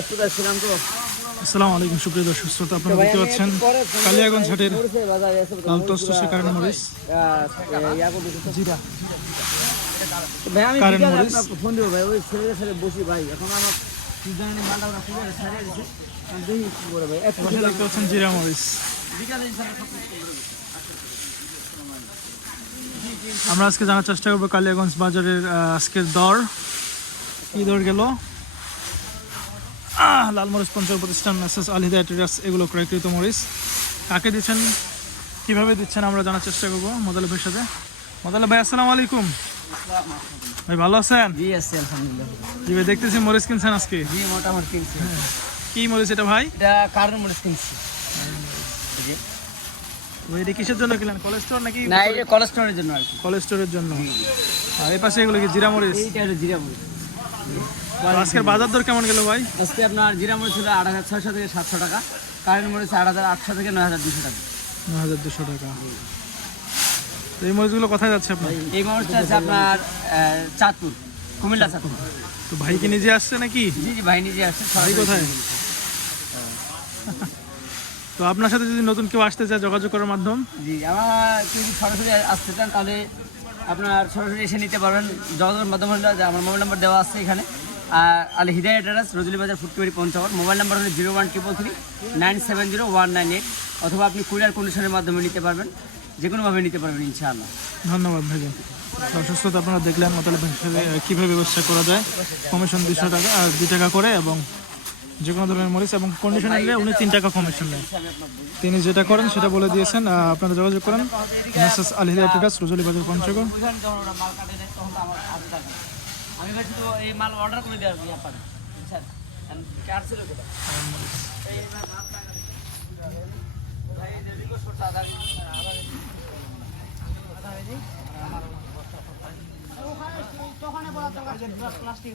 আসসালামু আলাইকুম। সুপ্রিয় দর্শক শ্রোতা আপনারা দেখতে পাচ্ছেন কালিয়াগঞ্জ হাটের লাল টসটসে কারেন্ট মরিচ। জিরা। ভাই আমি কারেন্ট বিকালে মরিচ। ফোন দিব ভাই ওই ছেলেদের সাথে বসি ভাই এখন আমার কি জানি মালটা ওরা খুলে ছাড়িয়ে দিচ্ছে আমি দেখি কি করে ভাই এক পাশে দেখতে পাচ্ছেন জিরা মরিচ। আমরা আজকে জানার চেষ্টা করব কালিয়াগঞ্জ বাজারের আজকের দর। কি দর গেল? আহ, লাল মরিচ পঞ্চাশ প্রতিষ্ঠান মেসেস আলহিদা ট্রেডার্স এগুলো ক্রয়কৃত মরিচ কাকে দিচ্ছেন কীভাবে দিচ্ছেন আমরা জানার চেষ্টা করব মোদালে ভাইয়ের সাথে। মোদালে ভাই আসসালামু আলাইকুম। ভাই ভালো আছেন? জি আছে আলহামদুলিল্লাহ। জি ভাই দেখতেছি মরিচ কিনছেন আজকে। জি মোটামুটি কিনছি। কি মরিচ এটা ভাই? এটা কারণ মরিচ কিনছি। এটা কিসের জন্য কিনলেন? কোলেস্টোর নাকি না এটা কোলেস্ট্রলের জন্য আর কি। কোলেস্টোরের জন্য। আর এই পাশে এগুলো কি জিরা মরিচ? এইটা জিরা মরিচ। আজকের বাজার দর কেমন গেল ভাই? আজকে আপনার জিরা মরিচ হলো আট হাজার ছয়শো থেকে সাতশো টাকা কারেন্ট মরিচ আট হাজার আটশো থেকে নয় হাজার দুশো টাকা। নয় হাজার দুশো টাকা। তো এই মরিচগুলো কোথায় যাচ্ছে আপনার? এই মরিচটা আছে আপনার চাঁদপুর কুমিল্লা চাঁদপুর। তো ভাই কি নিজে আসছে নাকি? জি জি ভাই নিজে আসছে ভাই কোথায়? তো আপনার সাথে যদি নতুন কেউ আসতে চায় যোগাযোগ করার মাধ্যম? জি আমার যদি সরাসরি আসতে চান তাহলে আপনার সরাসরি এসে নিতে পারবেন। যোগাযোগের মাধ্যমে হলে যে আমার মোবাইল নাম্বার দেওয়া আছে এখানে। আল হিদায় অ্যাড্রেস রজলি বাজার, ফুটকিবাড়ি, পঞ্চাগড়। মোবাইল নাম্বার হলো zero one triple three, nine seven zero, one nine eight. অথবা আপনি কুরিয়ার কন্ডিশনের মাধ্যমে নিতে পারবেন। যে কোনোভাবে নিতে পারবেন, ইনশাআল্লাহ। ধন্যবাদ ভাইজান। অসুস্থ আপনারা দেখলেন মোতালে হিসেবে কীভাবে ব্যবস্থা করা যায় কমিশন দুশো টাকা আর দুই টাকা করে এবং যে কোনো ধরনের মরিচ এবং কন্ডিশন নিলে উনি তিন টাকা কমিশন নেন তিনি যেটা করেন, সেটা বলে দিয়েছেন। আপনারা যোগাযোগ করেন। মেসেস আলহিদা টিকাস রুজলি বাজার পঞ্চগড়। আমি ভাই শুধু এই মাল অর্ডার করে দেওয়ার ইয়া আপনার। বুঝছেন কার ছিল এই ভাই রিকোয়েস্ট করতে আধা আধা প্লাস্টিক